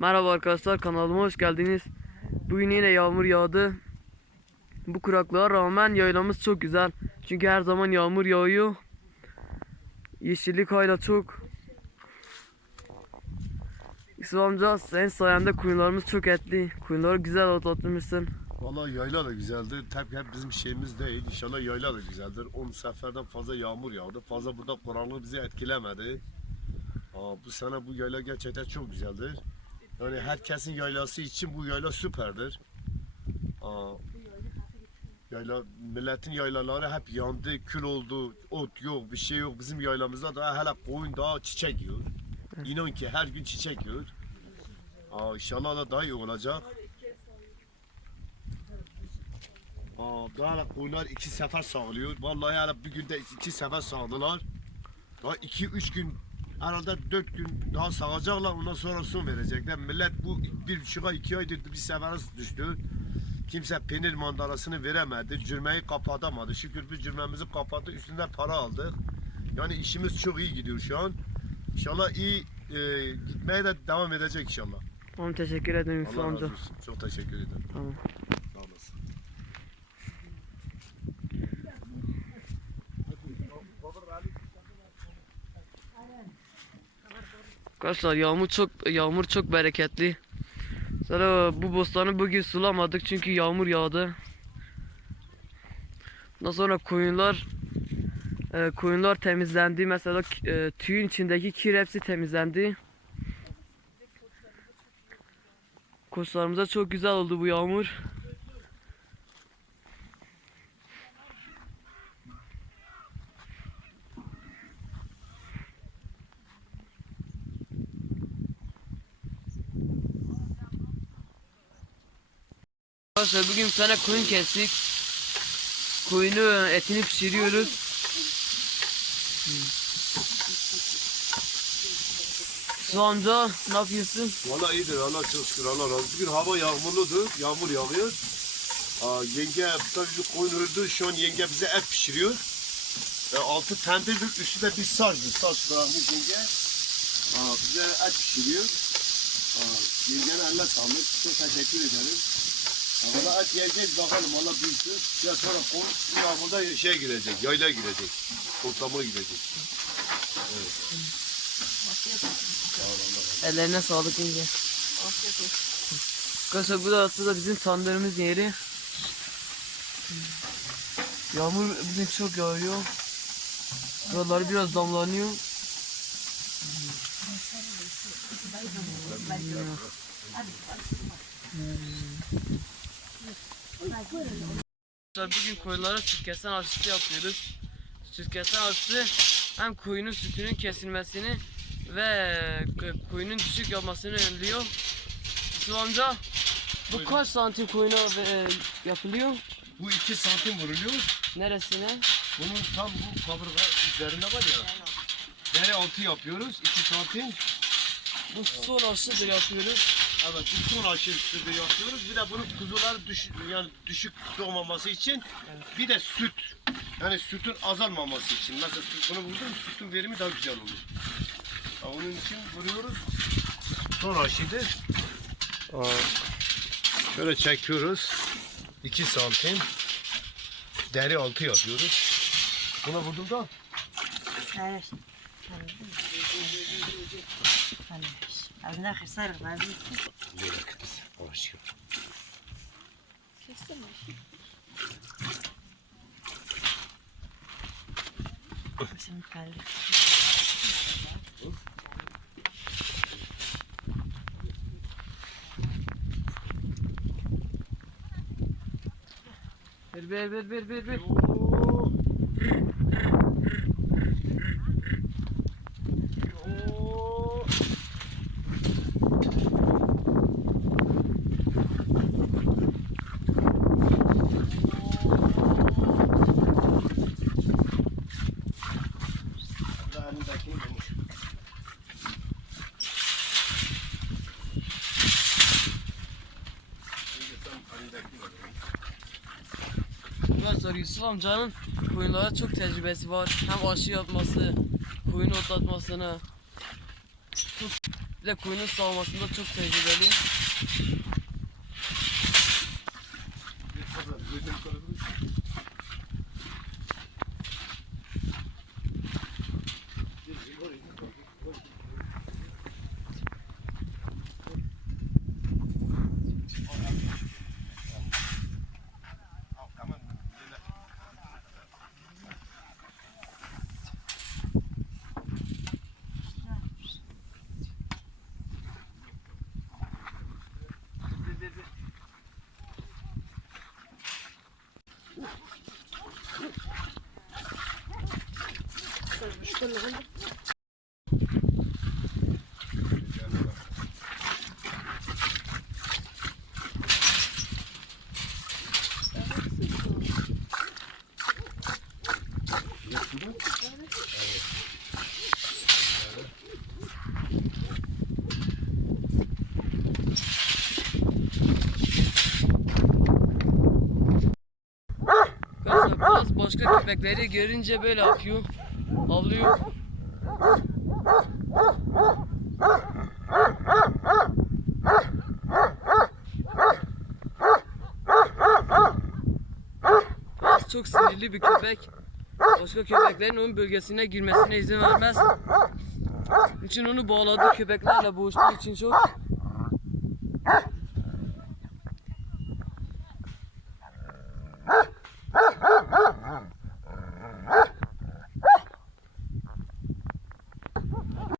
Merhaba arkadaşlar kanalıma hoş geldiniz. Bugün yine yağmur yağdı. Bu kuraklığa rağmen yaylamız çok güzel. Çünkü her zaman yağmur yağıyor. Yeşillik hala çok. İsmail amca senin sayende kuyularımız çok etli. Kuyuları güzel otlatmışsın. Vallahi yayla da güzeldir. Tabii hep bizim şeyimiz değil. İnşallah yayla da güzeldir. 10 seferden fazla yağmur yağdı. Fazla burada kuraklık bizi etkilemedi. Aa, bu sene bu yayla gerçekten çok güzeldir. Yani herkesin yaylası için bu yayla süperdir. Aa, yayla, milletin yaylaları hep yandı, kül oldu, ot yok, bir şey yok. Bizim yaylamızda da hele koyun daha çiçek yiyor. İnan ki her gün çiçek yiyor. Aa, inşallah da daha iyi olacak. Aa, daha koyunlar iki sefer sağlıyor. Vallahi hala bir günde iki sefer sağdılar. Daha iki üç gün herhalde dört gün daha sağacaklar ondan sonra son verecekler. Millet bu bir buçuğa iki aydır bir sefere düştü. Kimse peynir mandarasını veremedi. Cürmeyi kapatamadı. Şükür bir cürmemizi kapattı. Üstünde para aldık. Yani işimiz çok iyi gidiyor şu an. İnşallah iyi e, gitmeye de devam edecek inşallah. Tamam teşekkür ederim Allah razı olsun. Çok teşekkür ederim. Tamam. Sağ olasın. Arkadaşlar yağmur çok yağmur çok bereketli. Sonra bu bostanı bugün sulamadık çünkü yağmur yağdı. Ondan sonra koyunlar e, koyunlar temizlendi. Mesela e, tüyün içindeki kir hepsi temizlendi. Koçlarımıza çok güzel oldu bu yağmur. Arkadaşlar bugün bir tane koyun kestik. Koyunu etini pişiriyoruz. Su amca ne yapıyorsun? Valla iyidir Allah çok şükür Allah razı. Bugün hava yağmurludur. Yağmur yağıyor. Aa, yenge tabii koyun öldü. Şu an yenge bize et pişiriyor. E, altı tendirdir. Üstü de bir sardır. Saç bırakmış yenge. Aa, bize et pişiriyor. Aa, yengenin eline sağlık. Çok teşekkür ederim. Valla et yiyeceğiz bakalım Allah büyüsün. Ya sonra konu bunlar burada şeye girecek. Yayla girecek. Ortama girecek. Ellerine sağlık yenge. Arkadaşlar bu da bizim sandığımız yeri. Yağmur bugün çok yağıyor. Buraları biraz damlanıyor. Arkadaşlar bugün koyunlara süt kesen aşısı yapıyoruz. Süt kesen aşısı hem koyunun sütünün kesilmesini ve koyunun düşük yapmasını önlüyor. Yusuf amca bu kaç santim koyuna e, yapılıyor? Bu iki santim vuruluyor. Neresine? Bunun tam bu kaburga üzerinde var ya. Deri altı yapıyoruz. 2 santim. Bu son aşıdır yapıyoruz. Evet son aşırısını yapıyoruz. Bir de bunun kuzular düş, yani düşük doğmaması için bir de süt. Yani sütün azalmaması için. Mesela süt, bunu vurdun sütün verimi daha güzel olur. Ha, onun için vuruyoruz. Son aşıdır. Aa, Şöyle çekiyoruz. 2 santim. Deri altı yapıyoruz. Buna vurdum da Evet. Az ne kısar bazı. Böyle kız. Aşkım. Şimdi kaldı. Bir bir bir bir bir bir. Burada Arkadaşlar Yusuf amcanın koyunlara çok tecrübesi var. Hem aşı yapması, koyun otlatmasını. Bir de koyunun savunmasında çok tecrübeli. Başka köpekleri görünce böyle yapıyor. Avlıyor. Biraz çok sinirli bir köpek. Başka köpeklerin onun bölgesine girmesine izin vermez. Onun için onu bağladı köpeklerle boğuştuğu için çok.